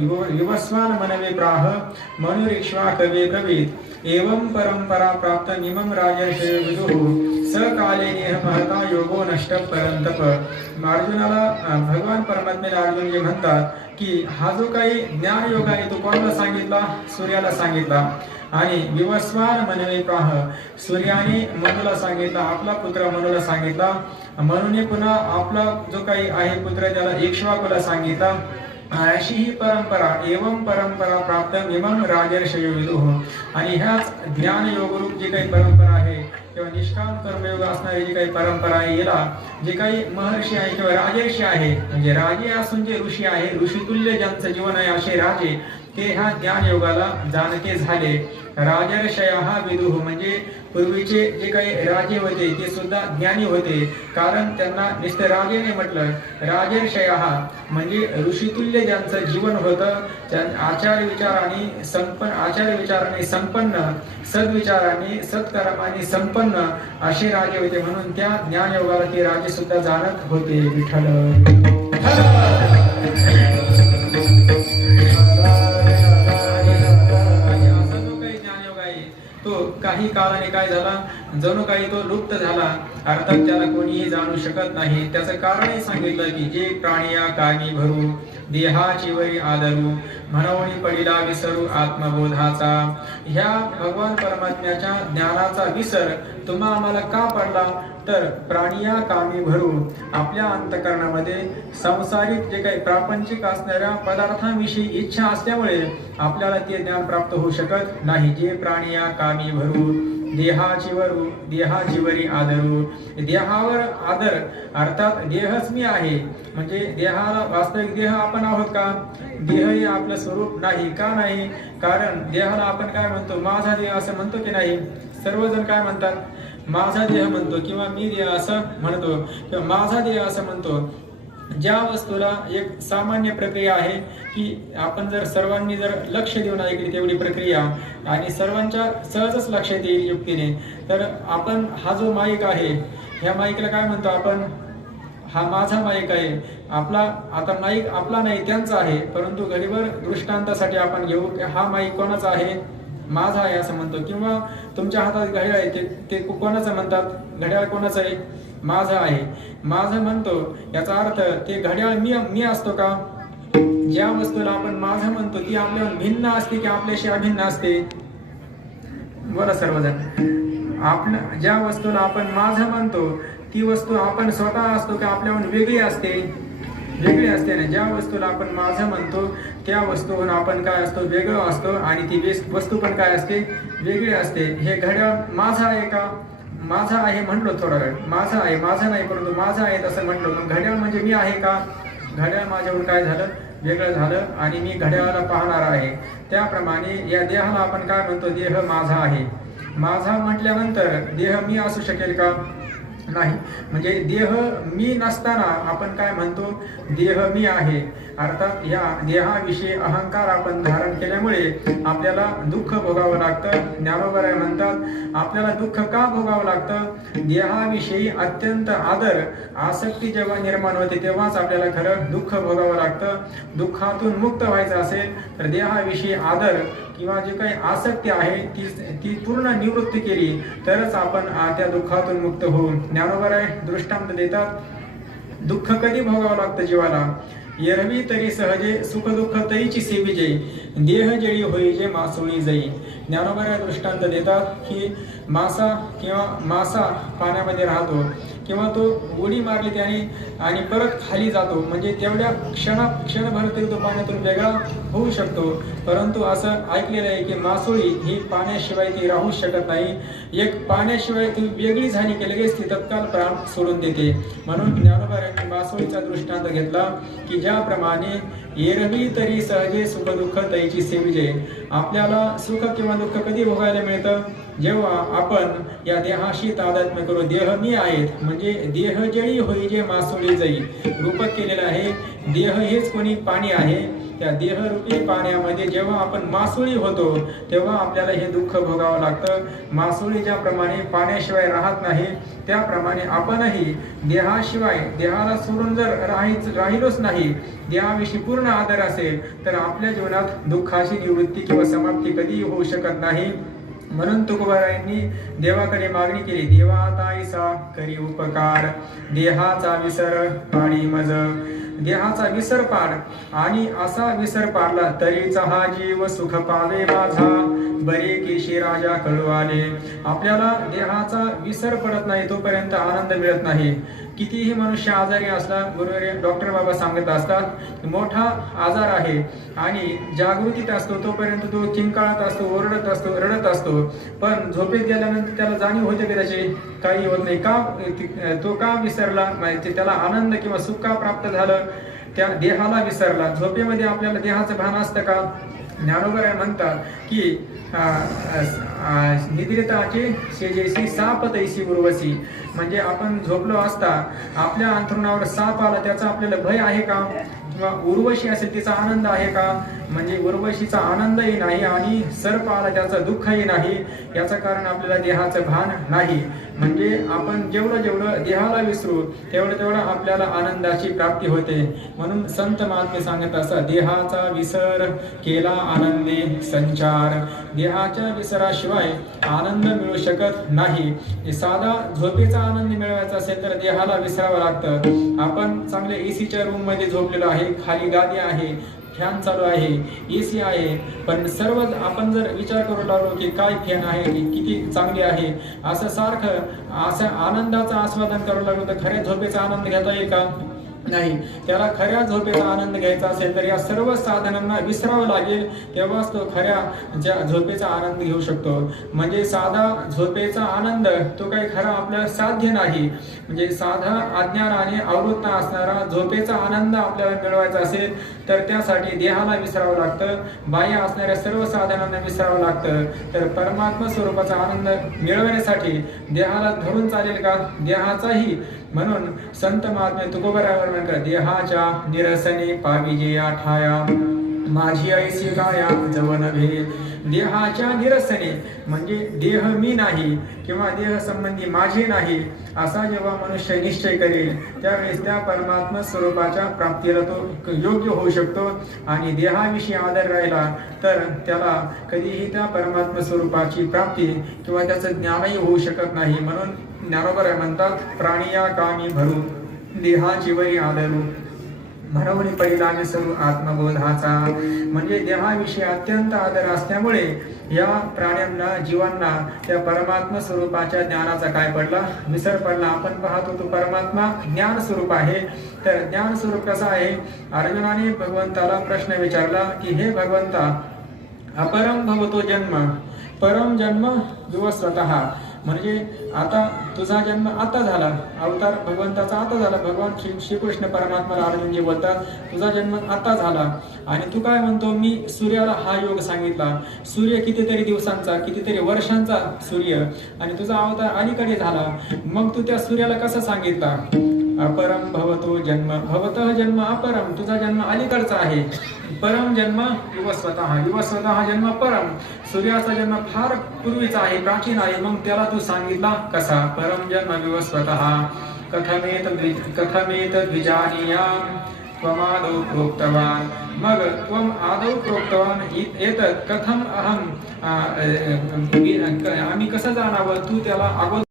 युवस्वान विवस्वान मनवे प्राह मनुरिक्ष्वा कवे कवीत एवं परंपरा प्राप्त निमम राजर्षय विदुः। स काले नेह महता योगो नष्ट परंतप अर्जुनाला भगवान परमात्मेला अर्जुन जे म्हणतात की हा जो काही ज्ञान योग आहे तो कोणाला सांगितला? सूर्याला सांगितला. आणि विवस्वान मनवे प्राह सूर्याने मनुला सांगितला आपला पुत्र मनुला सांगितला. मनुने पुन्हा आपला जो काही आहे पुत्र त्याला इक्ष्वाकुला सांगितला. अशी ही परंपरा एवम परंपरा प्राप्त इमं राजर्षय विदुः. आणि ह्याच ज्ञान योगरूप जी काही परंपरा आहे किंवा निष्काम कर्मयोग असणारी जी काही परंपरा आहे याला जे काही महर्षी आहे किंवा राजर्षी आहे म्हणजे राजे असून जे ऋषी आहे ऋषितुल्य ज्यांचं जीवन आहे असे राजे ते ह्या ज्ञान योगाला जाणते झाले. राजर्षय हा विदुह म्हणजे पूर्वीचे जे काही राजे होते ते सुद्धा ज्ञानी होते. कारण त्यांना नुसतं राजे नाही म्हटलं राजर्षय हा म्हणजे ऋषितुल्य ज्यांचं जीवन होतं त्या आचार विचाराने संपन्न आचार विचाराने संपन्न सद्विचाराने सत्कर्माने संपन्न असे राजे होते. म्हणून त्या ज्ञान योगाला ते राजे सुद्धा जाणत होते. विठ्ठल. तो काही काळाने काय झाला? जणू काही तो लुप्त झाला अर्थात त्याला कोणीही जाणू शकत नाही. त्याचं कारणही सांगितलं की जे प्राणी या कामी भरू देहाची वरी आदरू म्हणवणी पडिला विसरू आत्मबोधाचा. ह्या भगवान परमात्म्याच्या ज्ञानाचा विसर तुम्हा आम्हाला का पडला? तर प्राणिया कामी भरू आपल्या अंतकरणामध्ये संसारिक जे काही प्रापंचिक असणाऱ्या पदार्थांविषयी इच्छा असल्यामुळे आपल्याला ते ज्ञान प्राप्त होऊ शकत नाही. जे प्राणिया कामी भरू देहाची वरू वरी आदरू. देहावर आदर अर्थात देहच मी आहे. म्हणजे देहाला वास्तविक देह आपण आहोत का? देह हे आपलं स्वरूप नाही का नाही? कारण देहाला आपण काय म्हणतो? माझा देह असं म्हणतो की नाही? सर्वजण काय म्हणतात? माझा देह म्हणतो किंवा मी देह असं म्हणतो किंवा माझा देह असं म्हणतो. ज्या वस्तूला एक सामान्य प्रक्रिया आहे की आपण जर सर्वांनी जर लक्ष देऊन ऐकली तेवढी प्रक्रिया आणि सर्वांच्या सहजच लक्षात येईल युक्तीने तर आपण हा जो माईक आहे ह्या माईकला काय म्हणतो आपण? हा माझा माईक आहे. आपला आता माईक आपला नाही त्यांचा आहे. परंतु घडीभर दृष्टांतासाठी आपण घेऊ हा माईक कोणाचा आहे? माझा आहे असं म्हणतो किंवा तुमच्या हातात घड्याळ आहे ते ते कोणाचं म्हणतात? घड्याळ कोणाचं आहे? माझं आहे. माझं म्हणतो याचा अर्थ ते घड्याळ मी मी असतो का? ज्या वस्तूला आपण माझं म्हणतो ती आपल्यावर भिन्न असते की आपल्याशी अभिन्न असते? बरं सर्वजण. आपण ज्या वस्तूला आपण माझं म्हणतो ती वस्तू आपण स्वतः असतो की आपल्याहून वेगळी असते? वेगळी असते ना. ज्या वस्तूला आपण माझं म्हणतो त्या वस्तूहून आपण काय असतो? वेगळं असतो आणि ती वेस- वस्तू पण काय असते? वेगळी असते. हे घड्याळ माझा आहे का? माझा आहे म्हणलो थोडा वेळ. माझं आहे माझं नाही परंतु माझं आहे तसं म्हणलो. मग घड्याळ म्हणजे मी आहे का? घड्याळ माझ्याहून काय झालं? वेगळं झालं आणि मी घड्याळाला पाहणार आहे. त्याप्रमाणे या देहाला आपण काय म्हणतो? देह माझा आहे. माझा म्हटल्यानंतर देह मी असू शकेल का? नाही. म्हणजे देह मी नसताना आपण काय म्हणतो देह मी आहे. अर्थात या देहाविषयी अहंकार आपण धारण केल्यामुळे आपल्याला दुःख भोगावं लागतं. ज्ञानोबराय म्हणतात आपल्याला दुःख का भोगावं लागतं? देहाविषयी अत्यंत आदर आसक्ती जेव्हा निर्माण होते तेव्हाच आपल्याला खरं दुःख भोगावं लागतं. दुःखातून मुक्त व्हायचं असेल तर देहाविषयी आदर किंवा जी काही आसक्ती आहे ती ती पूर्ण निवृत्ती केली तरच आपण त्या दुःखातून मुक्त होऊन. ज्ञानोबराय दृष्टांत देतात दुःख कधी भोगावं लागतं जीवाला? एरवी तरी सहजे सुख दुःख तरीची सेविजे देह जेळी होई जे मासोळी जाई. ज्ञानोबऱ्या दृष्टांत देतात की मासा किंवा मासा पाण्यामध्ये राहतो. किंवा तो उडी मारली त्याने आणि परत खाली जातो. म्हणजे तेवढ्या क्षणा क्षणभर तरी तो पाण्यातून वेगळा होऊ शकतो. परंतु असं ऐकलेलं आहे की मासोळी ही पाण्याशिवाय ती राहू शकत नाही. एक पाण्याशिवाय ती वेगळी झाली की लगेच ती तत्काळ प्राण सोडून देते. म्हणून ज्ञानोबाऱ्यांनी मासोळीचा दृष्टांत घेतला की ज्याप्रमाणे एरवी तरी सहजे सुख दुःख तैची सेविजे. आपल्याला सुख किंवा दुःख कधी भोगायला मिळतं? जेव्हा आपण या देहाशी तादात्म्य करू देह मी आहेत म्हणजे देह जळी होई जे मासोळी जाई रूपक केलेलं आहे देह हेच कोणी पाणी आहे त्या देहरूपी पाण्यामध्ये जेव्हा आपण मासोळी होतो तेव्हा आपल्याला हे दुःख भोगावं लागतं. मासोळी ज्याप्रमाणे पाण्याशिवाय राहत नाही त्याप्रमाणे आपणही देहाशिवाय देहाला सोडून जर राहीच राहिलोच नाही देहाविषयी पूर्ण आदर असेल तर आपल्या जीवनात दुःखाची निवृत्ती किंवा समाप्ती कधीही होऊ शकत नाही. म्हणून तुकोबारायांनी देवाकडे मागणी केली देवा ताईसा करी उपकार देहाचा विसर पाणी मज देहाचा विसर पाड आणि असा विसर पाडला तरीचा हा जीव सुख पावे माझा बरे केशी राजा कळवाले. आपल्याला देहाचा विसर पडत नाही तोपर्यंत आनंद मिळत नाही. कितीही मनुष्य आजारी असला बरोबर डॉक्टर बाबा सांगत असतात मोठा आजार आहे आणि जागृतीत असतो तोपर्यंत तो किंकाळत असतो ओरडत असतो रडत असतो. पण झोपेत गेल्यानंतर त्याला जाणीव होते की त्याची? काही होत नाही. का तो का विसरला? माहिती त्याला आनंद किंवा सुख का प्राप्त झालं? त्या देहाला विसरला. झोपेमध्ये आपल्याला देहाचं भान असतं का? ज्ञानोबर म्हणतात की निद्रिताचे शेजेसी साप तैसी उर्वशी म्हणजे आपण झोपलो असता आपल्या अंथरुणावर साप आला त्याचा आपल्याला भय आहे का? किंवा उर्वशी असेल तिचा आनंद आहे का? म्हणजे उर्वशीचा आनंदही नाही आणि सर्प आला त्याचं दुःखही नाही. याचं कारण आपल्याला देहाचं भान नाही. म्हणजे आपण जेवढं जेवढं देहाला विसरू तेवढं तेवढं आपल्याला आनंदाची प्राप्ती होते. म्हणून संत महात्मे सांगत असतात देहाचा विसर केला आनंदी संचार. देहाच्या विसराशिवाय आनंद मिळू शकत नाही. साधा झोपेचा आनंद मिळवायचा असेल तर देहाला विसरावं लागतं. आपण चांगल्या एसीच्या रूममध्ये झोपलेलो आहे खाली गादी आहे फॅन चालू आहे एसी आहे. पण सर्व आपण जर विचार करू लागलो की काय फॅन आहे की किती चांगली आहे असं सारखं असं आनंदाचं आस्वादन करू लागलो तर खऱ्या झोपेचा आनंद घेता येईल का? नाही. त्याला खऱ्या झोपेचा आनंद घ्यायचा असेल तर या सर्व साधनांना विसरावं लागेल. तेव्हाच तो खऱ्या ज्या झोपेचा आनंद घेऊ शकतो. म्हणजे साधा झोपेचा आनंद तो काही खरा आपल्याला साध्य नाही. म्हणजे साधा अज्ञानाने आवृत्त असणारा झोपेचा आनंद आपल्याला मिळवायचा असेल तर त्यासाठी देहाला विसरावं लागतं बाह्य असणाऱ्या सर्व साधनांना विसरावं लागतं. तर परमात्मा स्वरूपाचा आनंद मिळवण्यासाठी देहाला धरून चालेल का? देहाचाही. म्हणून संत महात्मे तुकोबरावर म्हणतात देहाच्या निरसने पाविजे ठाया. माझी ऐसी गाया जवन भे देहाच्या निरसने म्हणजे देह मी नाही किंवा देह संबंधी माझे नाही असा जेव्हा मनुष्य निश्चय करेल त्यावेळेस त्या परमात्मा स्वरूपाच्या प्राप्तीला तो योग्य होऊ शकतो. आणि देहाविषयी आदर राहिला तर त्याला कधीही त्या परमात्मा स्वरूपाची प्राप्ती किंवा त्याचं ज्ञानही होऊ शकत नाही. म्हणून ज्ञानोबर म्हणतात प्राणी या कामी भरू देहाची वरी आदरू म्हणून पहिला विसरू आत्मबोधाचा. म्हणजे देहाविषयी अत्यंत आदर असल्यामुळे या प्राण्यांना जीवांना त्या परमात्मा स्वरूपाच्या ज्ञानाचा काय पडला? विसर पडला. आपण पाहतो तो परमात्मा ज्ञान स्वरूप आहे. तर ज्ञान स्वरूप कसा आहे? अर्जुनाने भगवंताला प्रश्न विचारला की हे भगवंता अपरम भवतो जन्म. परम जन्म युव स्वतः म्हणजे आता तुझा जन्म आता झाला. अवतार भगवंताचा आता झाला. भगवान श्री श्रीकृष्ण परमात्मा अर्जुनजी बोलतात तुझा जन्म आता झाला. आणि तू काय म्हणतो? मी सूर्याला हा योग सांगितला. सूर्य कितीतरी दिवसांचा कितीतरी वर्षांचा सूर्य. आणि तुझा अवतार अलीकडे झाला. मग तू त्या सूर्याला कसा सांगितला? अपरम भवतो जन्म भवत जन्म अपरम तुझा जन्म अलीकडचा आहे. परम जन्म युव स्वतः युव स्वतः जन्म परम सूर्याचा जन्म फार पूर्वीचा आहे प्राचीन आहे. मग त्याला तू सांगितला कसा? परम जन्म युव स्वतः कथमेत कथमेत द्विजानीया त्वमादौ प्रोक्तवान. मग त्वम आदौ प्रोक्तवान एतत् कथम अहम आम्ही कसं जाणावं? तू त्याला अगोदर